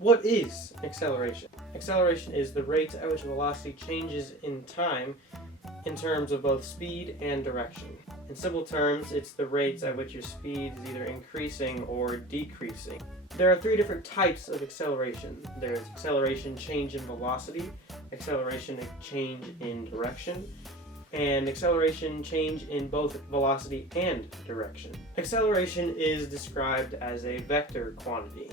What is acceleration? Acceleration is the rate at which velocity changes in time in terms of both speed and direction. In simple terms, it's the rates at which your speed is either increasing or decreasing. There are three different types of acceleration. There's acceleration change in velocity, acceleration change in direction, and acceleration change in both velocity and direction. Acceleration is described as a vector quantity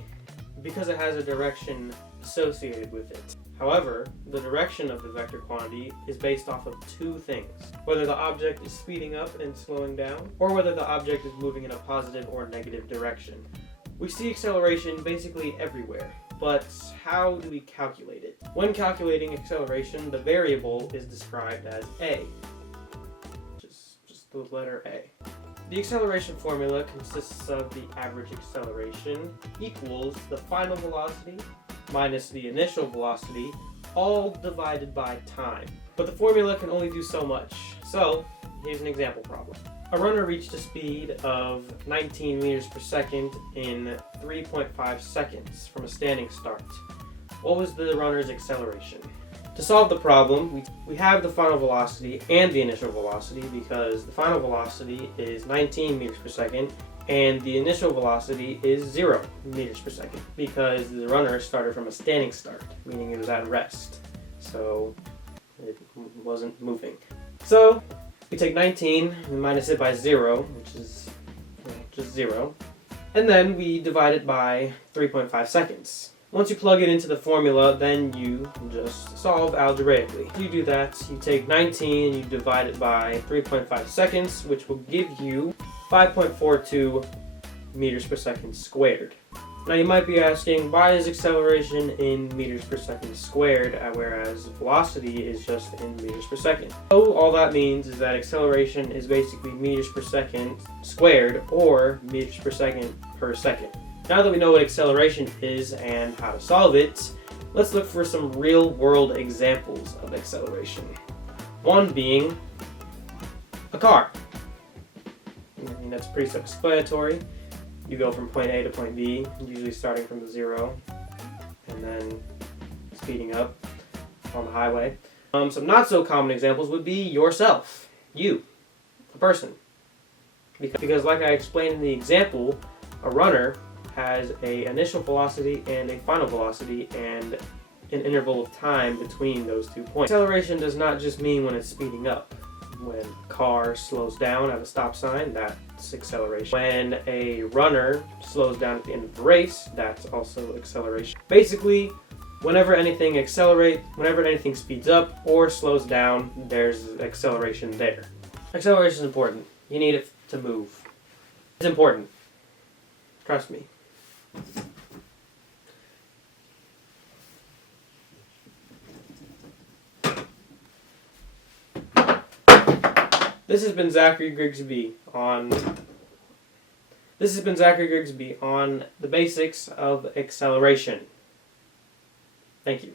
because it has a direction associated with it. However, the direction of the vector quantity is based off of two things: whether the object is speeding up and slowing down, or whether the object is moving in a positive or negative direction. We see acceleration basically everywhere, but how do we calculate it? When calculating acceleration, the variable is described as a, just the letter A. The acceleration formula consists of the average acceleration equals the final velocity minus the initial velocity, all divided by time. But the formula can only do so much. So, here's an example problem. A runner reached a speed of 19 meters per second in 3.5 seconds from a standing start. What was the runner's acceleration? To solve the problem, we have the final velocity and the initial velocity because the final velocity is 19 meters per second and the initial velocity is 0 meters per second because the runner started from a standing start, meaning it was at rest. So it wasn't moving. So we take 19 and minus it by 0, which is just 0. And then we divide it by 3.5 seconds. Once you plug it into the formula, then you just solve algebraically. You do that, you take 19 and you divide it by 3.5 seconds, which will give you 5.42 meters per second squared. Now you might be asking, why is acceleration in meters per second squared, whereas velocity is just in meters per second? So all that means is that acceleration is basically meters per second squared, or meters per second per second. Now that we know what acceleration is and how to solve it, let's look for some real-world examples of acceleration. One being a car. I mean, that's pretty self-explanatory. You go from point A to point B, usually starting from 0, and then speeding up on the highway. Some not-so-common examples would be yourself, you, a person. Because like I explained in the example, a runner has an initial velocity and a final velocity and an interval of time between those 2 points. Acceleration does not just mean when it's speeding up. When a car slows down at a stop sign, that's acceleration. When a runner slows down at the end of the race, that's also acceleration. Basically, whenever anything speeds up or slows down, there's acceleration there. Acceleration is important. You need it to move. It's important. Trust me. This has been Zachary Grigsby on the basics of acceleration. Thank you.